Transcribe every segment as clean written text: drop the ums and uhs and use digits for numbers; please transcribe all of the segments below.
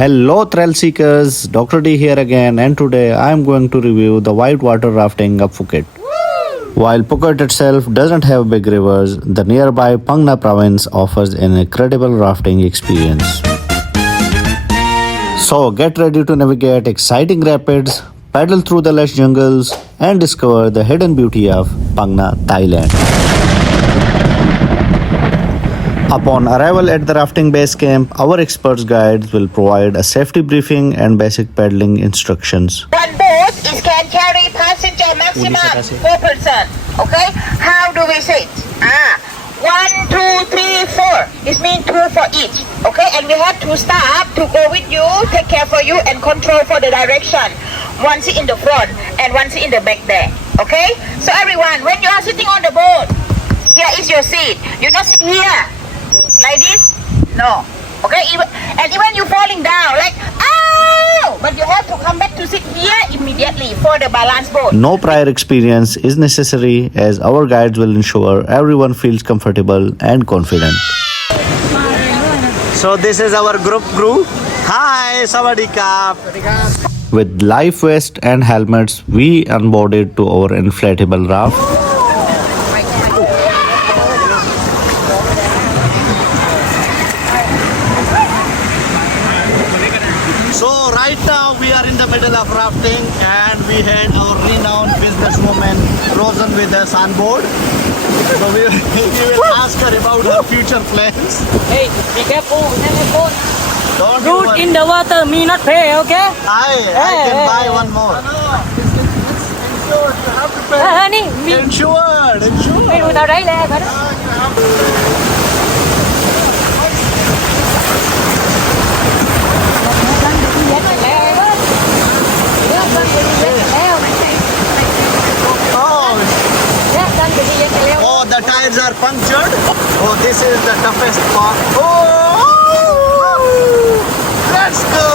Hello thrill seekers, Dr. D here again, and today I am going to review the whitewater rafting of Phuket. While Phuket itself doesn't have big rivers, the nearby Phang province offers an incredible rafting experience. So get ready to navigate exciting rapids, paddle through the lush jungles, and discover the hidden beauty of Phang, Thailand. Upon arrival at the rafting base camp, our experts guides will provide a safety briefing and basic paddling instructions. One boat can carry passenger maximum 4 person. Okay? How do we sit? 1, 2, 3, 4. This means 2 for each. Okay? And we have 2 staff to go with you, take care for you, and control for the direction. One sit in the front and one sit in the back there. Okay? So everyone, when you are sitting on the boat, here is your seat. You not sit here. Like this? No. Okay? Even you falling down, like, ow! But you have to come back to sit here immediately for the balance boat. No prior experience is necessary as our guides will ensure everyone feels comfortable and confident. So this is our group crew. Hi, Sawadee-kap. With life vest and helmets, we onboarded to our inflatable raft. So right now we are in the middle of rafting and we had our renowned businesswoman Rosen with us on board. So we will ask her about her future plans. Hey, be careful, never fall. Don't you Root worry. in the water, me not pay, okay? I can buy one more. Honey, me. Insured. Mình vào đấy là phải đó. Oh, the tires are punctured. Oh, this is the toughest part. Oh, let's go.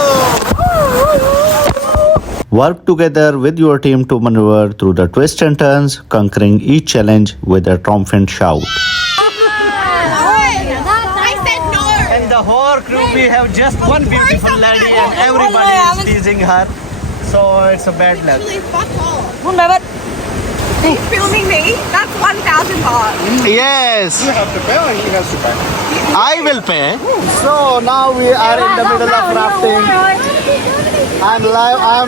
Work together with your team to maneuver through the twists and turns, conquering each challenge with a triumphant shout. And the whole crew, we have just one beautiful lady and everybody is teasing her. So it's a bad luck. Muốn bà bắt. Filming me? That's 1,000 baht. Yes, You have to pay or he has to pay? I will pay. So now we are in the middle of rafting. I'm live. I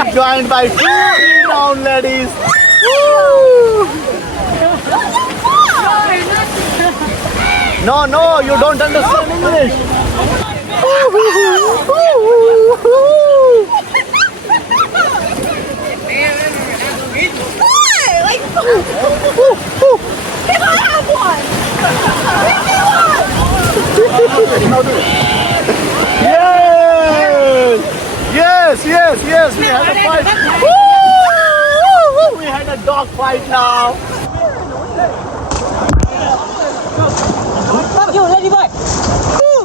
am joined by 2 renowned ladies. Woo! No, you don't understand English. Can I have one? Yes. We had a fight. Woo! We had a dog fight now. Fuck you, lady boy.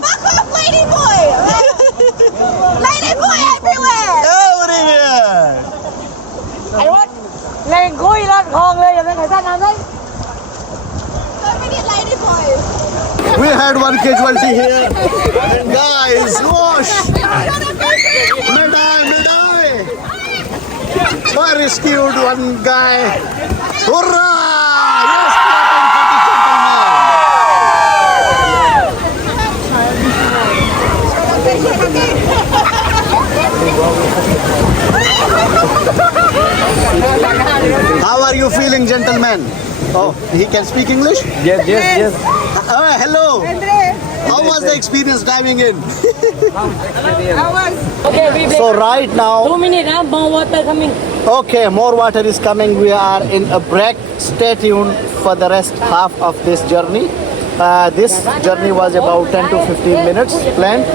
Fuck off, lady boy! Lady boy everywhere! Everywhere. Anh Quất. Lên cuối lên hòn lên, rồi người ta làm đấy. So many lady boys. We had one casualty here. And guys, wash. Medai. I rescued one guy. Hurrah! Yes, how are you feeling, gentlemen? Oh, he can speak English? Yes. Hello. How was the experience diving in? Okay, we play. So right now, 2 minutes, more water coming. okay, more water is coming. We are in a break. Stay tuned for the rest half of this journey. This journey was about 10 to 15 minutes planned,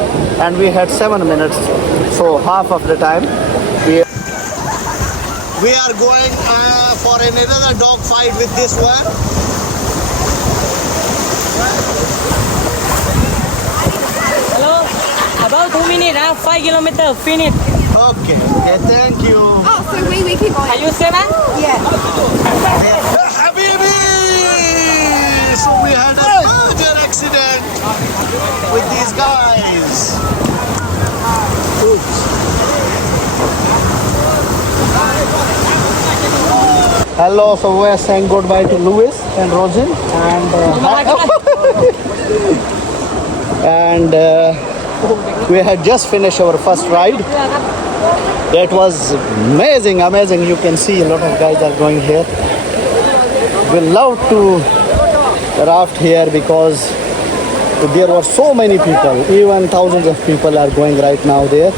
and we had 7 minutes. So half of the time. We are going for another dog fight with this one. Hello, about 2 minutes, 5 kilometers, finish. Okay, thank you. Oh, so we keep Are going. you safe, man? Yeah. Habibi! So we had a major accident with these guys. Hello, so we're saying goodbye to Louis and Rosin and we had just finished our first ride. That was amazing. You can see a lot of guys are going here. We love to raft here because there were so many people, even thousands of people are going right now there.